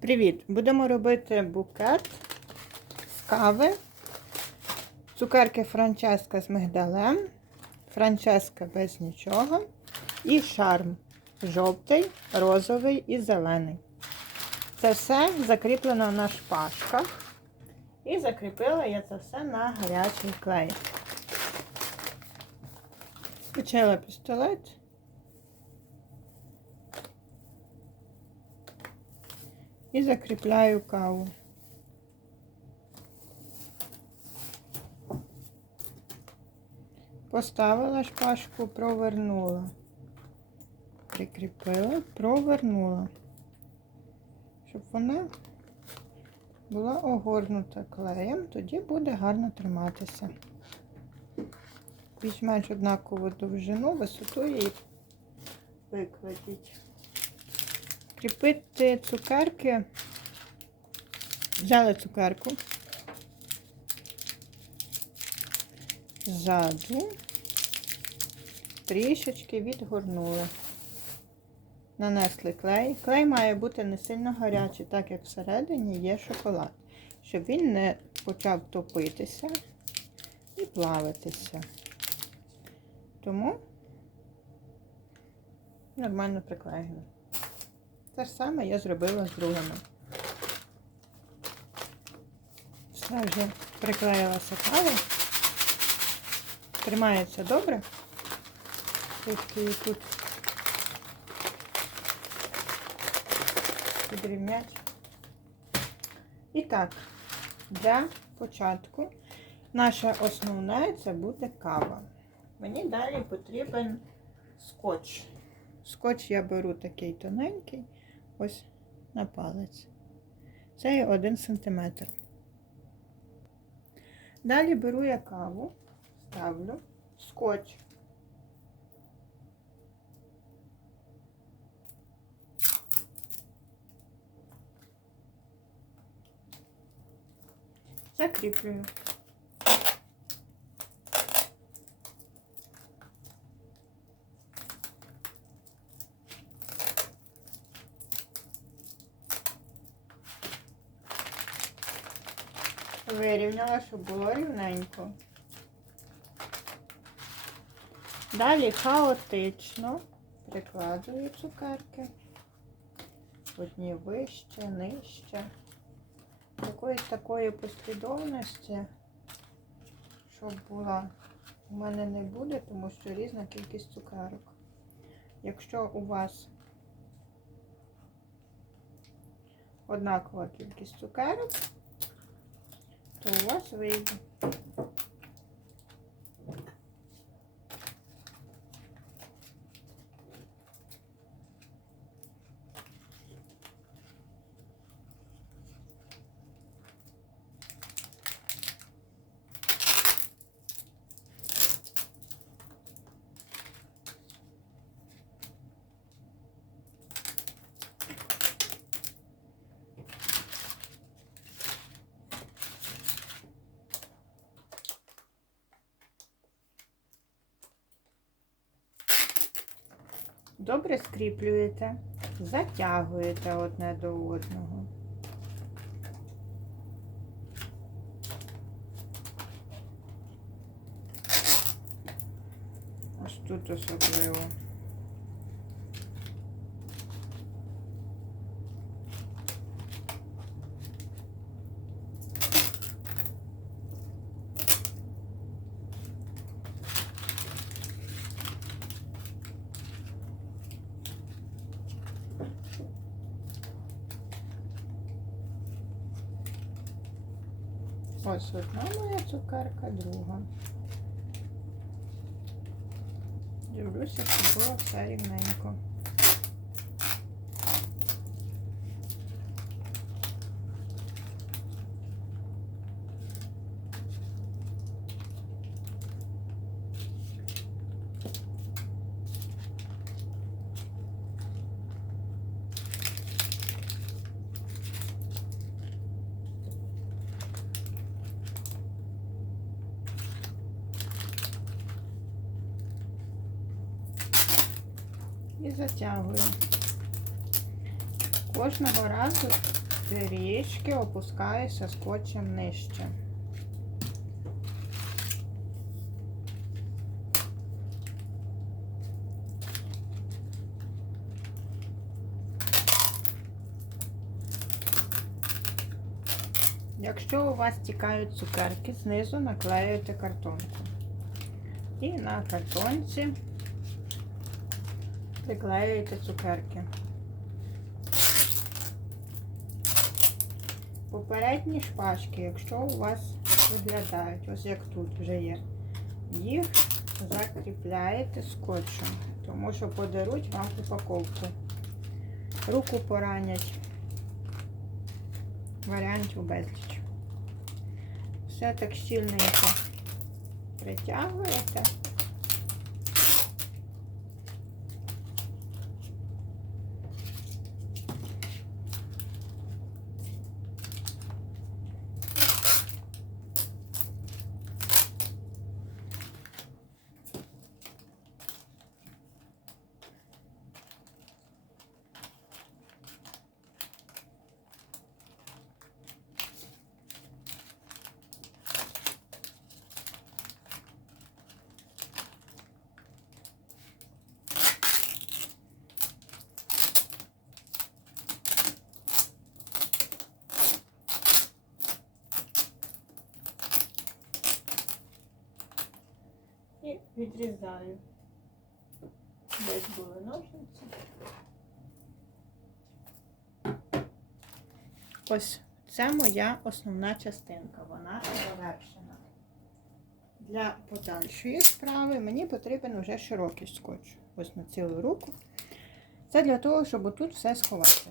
Привіт! Будемо робити букет з кави, цукерки Франческа з мигдалем, Франческа без нічого і шарм жовтий, розовий і зелений. Це все закріплено на шпажках. І закріпила я це все на гарячий клей. Почала пістолет. І закріпляю каву. Поставила шпажку, провернула. Прикріпила, провернула, щоб вона була огорнута клеєм, тоді буде гарно триматися. Візьмеш однакову довжину, висоту її викладіть. Кріпити цукерки. Взяли цукерку. Ззаду. Трішечки відгорнули. Нанесли клей. Клей має бути не сильно гарячий, так як всередині є шоколад, щоб він не почав топитися і плавитися. Тому нормально приклеїли. Те ж саме я зробила з другими. Все вже приклеїлася кава. Тримається добре. Тільки тут підрівняти. І так, для початку наша основна це буде кава. Мені далі потрібен скотч. Скотч я беру такий тоненький, ось на палець. Це є 1 см. Далі беру я каву, ставлю скотч. Закріплюю. Вирівняла, щоб було рівненько. Далі хаотично прикладую цукерки. Одні вище, нижче. Якоїсь такої послідовності, щоб була, у мене не буде, тому що різна кількість цукерок. Якщо у вас однакова кількість цукерок, то у вас Добре скріплюєте, затягуєте одне до одного. Ось тут особливо. Ось одна моя цукерка, друга. Дивлюся, щоб було все рівненько. І затягую. Кожного разу трішки опускаюся скотчем нижче. Якщо у вас тікають цукерки, знизу наклеюєте картонку. І на картонці приклеюєте цукерки. Попередні шпажки, якщо у вас виглядають, ось як тут вже є, їх закріпляєте скотчем, тому що подаруть вам упаковку. Руку поранять. Варіантів безліч. Все так щільненько притягуєте. і відрізаю. Десь були ножниці. Ось це моя основна частинка, вона завершена. Для подальшої справи мені потрібен вже широкий скотч. Ось на цілу руку. Це для того, щоб отут все сховати.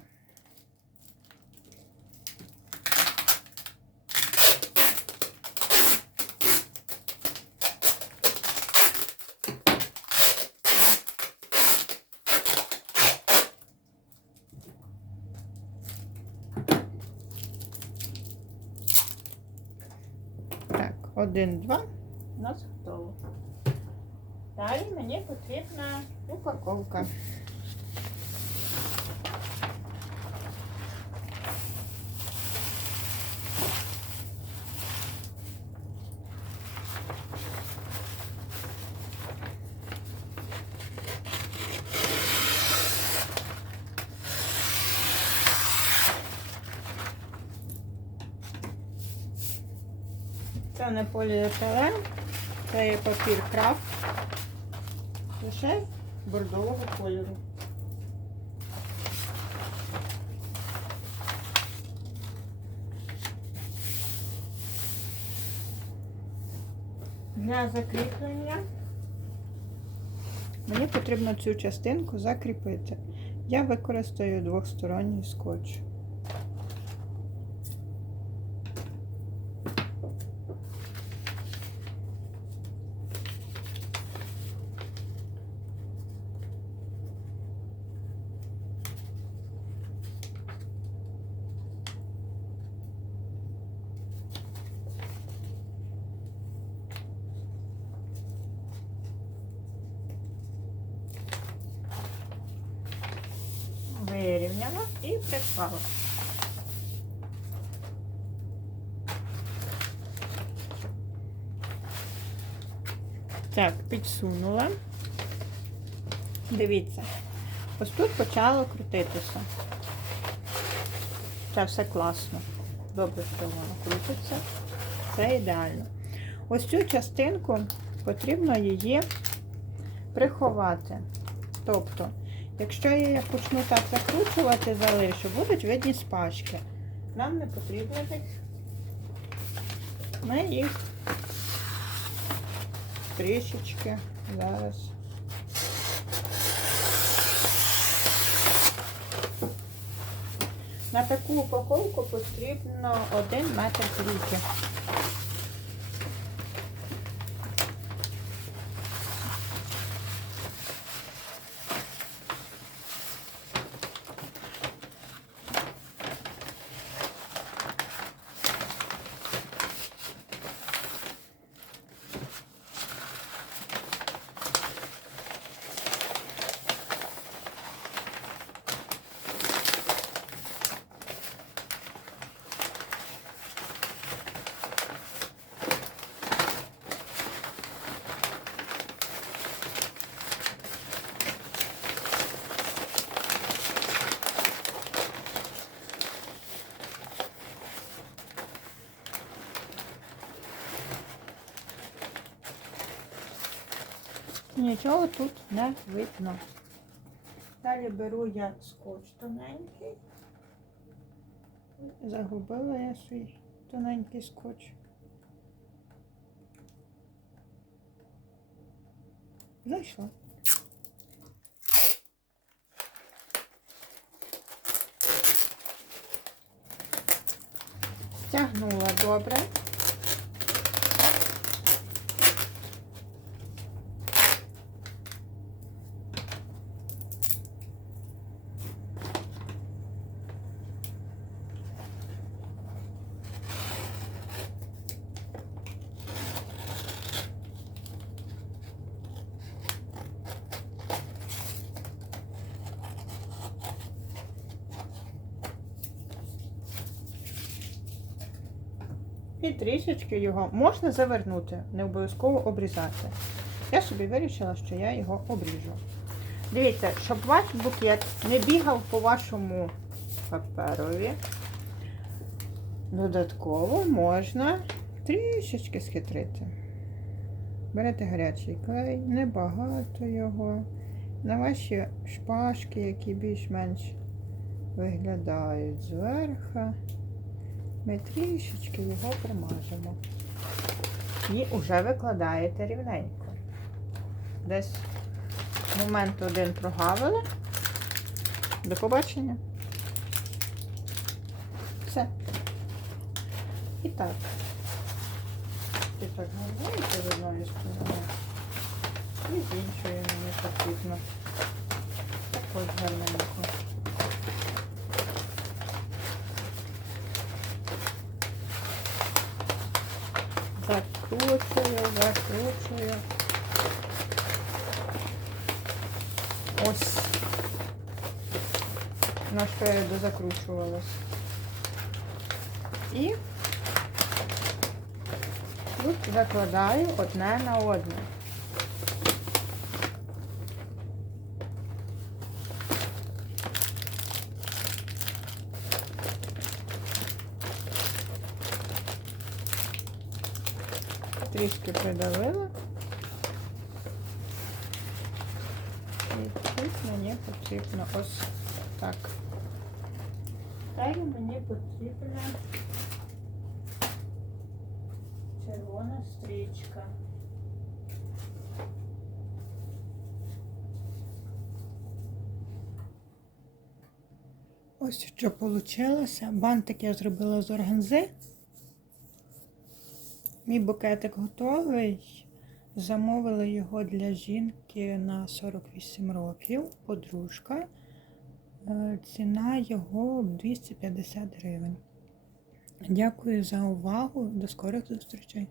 Так, один, два. У нас готово. Далі мені потрібна упаковка. Це не поліетилен, це є папір крафт. Лише бордового кольору. Для закріплення мені потрібно цю частинку закріпити. Я використаю двохсторонній скотч. Вирівняла і приклала. Так, підсунула. Дивіться, ось тут почало крутитися. Це все класно. Добре, що воно крутиться. Це ідеально. Ось цю частинку потрібно її приховати. Тобто, якщо я її почну так закручувати, залишу, будуть видні спашки. Нам не потрібно їх. Ми їх трішечки зараз. На таку упаковку потрібно 1 метр плівки. Нічого тут не видно. Далі беру я скотч тоненький. Загубила я свій тоненький скотч. Знайшла. Стягнула добре. І трішечки його можна завернути, не обов'язково обрізати. Я собі вирішила, що я його обріжу. Дивіться, щоб ваш букет не бігав по вашому паперові, додатково можна трішечки схитрити. Берете гарячий клей, небагато його. На ваші шпажки, які більш-менш виглядають зверху. Ми трішечки його примажемо. І вже викладаєте рівненько. Десь момент один прогавили. До побачення. Все. І так. І так гарненько з одної сторони. І з іншої мені потрібно. Також гарненько. Закручую, закручую. Ось. Наш спереду закручувалось. І тут закладаю одне на одне. Трішки придавила. І тут мені потрібно ось так. Далі мені потрібна червона стрічка. Ось що вийшло. Бантик я зробила з органзи. Мій букетик готовий. Замовила його для жінки на 48 років, подружка. Е, Ціна його 250 гривень. Дякую за увагу. До скорих зустрічей!